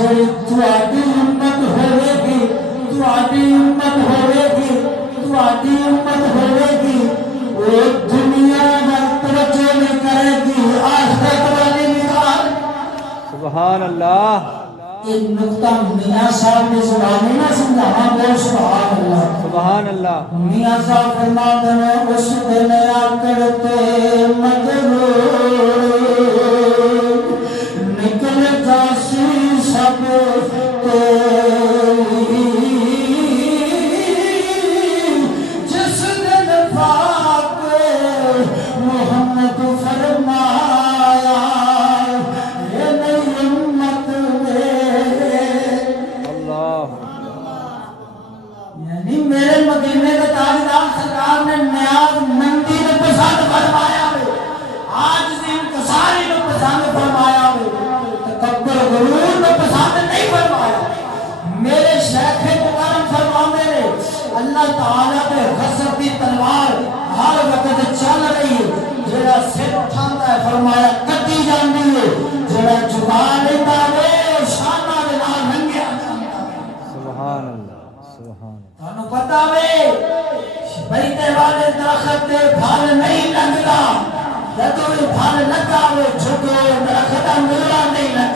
جڑی تواڈی امت ہوے گی تواڈی امت ہوے گی تواڈی امت ہوے گی وہ دنیا میں توجہ نہیں کرے گی آخرت والی نگاہ سبحان اللہ ایک نقطہ میاں صاحب نے زبانی نہ سمجھا بول سبحان اللہ سبحان اللہ میاں صاحب فرماتے ہیں اس دن آکڑتے مجرور نکل جاسی سب تیری جس دن پاک محمد فرمایا یہ نئی امت اللہ یعنی میرے مدینے کے تاجدار سرکار نے نیاز مندی نے پسند فرمایا ہے آج سے انکساری نے پسند فرمایا ہے تکبر غرور نے پسند نہیں فرمایا میرے شیخ مکرم فرماتے نے اللہ تعالیٰ کے غضب کی تلوار ہر وقت چل رہی ہے جڑا سر اٹھاتا ہے فرمایا کٹی جاندی ہے جڑا جھکا لیتا ہے شانہ دے نال ننگیا جاندا ہے سبحان اللہ سبحان تانوں پتہ وے بیتے والے درخت دے پھل نہیں لگدا جدوں پھل لگا ہوئے جھکو درخت دا میوہ نہیں لگدا